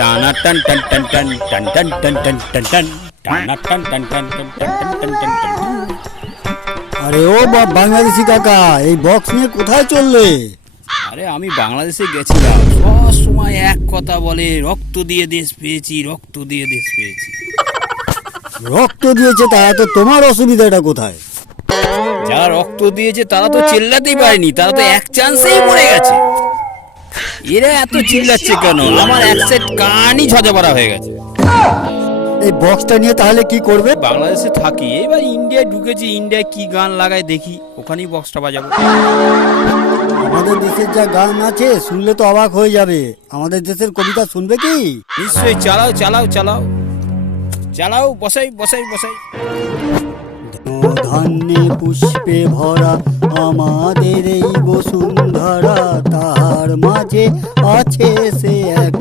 টানা টান টান টান টান টান টান টান টান টান টান টানা টান টান টান টান টান টান টান টান। আরে ও বাংলাদেশি কাকা, এই বক্স নিয়ে কোথায় চললে? আরে আমি বাংলাদেশে গেছিলাম, সব সময় এক কথা বলে, রক্ত দিয়ে দেশ পেয়েছি, রক্ত দিয়ে দেশ পেয়েছি। রক্ত দিয়েছে তা তো তোমার অসুবিধাটা কোথায়? যারা রক্ত দিয়েছে তারা তো চিল্লাতেই পারেনি, তারা তো এক চান্সেই মরে গেছে। এরা এত চিল্লাচ্ছে কেন? আমার এক সেট কানই ঝাঁঝাপাড়া হয়ে গেছে। এই বক্সটা নিয়ে তাহলে কি করবে? বাংলাদেশে থাকি, এবার ইন্ডিয়ায় ঢুকেছি, ইন্ডিয়ায় কি গান লাগায় দেখি, ওখানেই বক্সটা বাজাবো। আমাদের দেশের যা গান আছে শুনলে তো অবাক হয়ে যাবে। আমাদের দেশের কবিতা শুনবে কি? নিশ্চয়ই, চালাও চালাও চালাও চালাও, বসাই বসাই বসাই। ধান্যে পুষ্পে ভরা আমাদের এই বসুন্ধরা, তার মাঝে আছে সে এক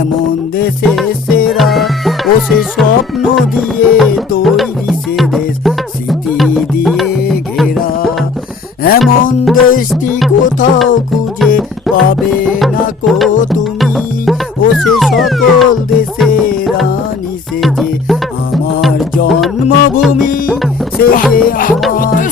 এমন দেশে সেরা, ও সে স্বপ্ন দিয়ে তৈরি সে দেশ, স্মৃতি দিয়ে ঘেরা। এমন দেশটি কোথাও খুঁজে পাবে না কো তুমি, ও সে সকল দেশের রানী, সে যে আমার জন্মভূমি, সে যে আমার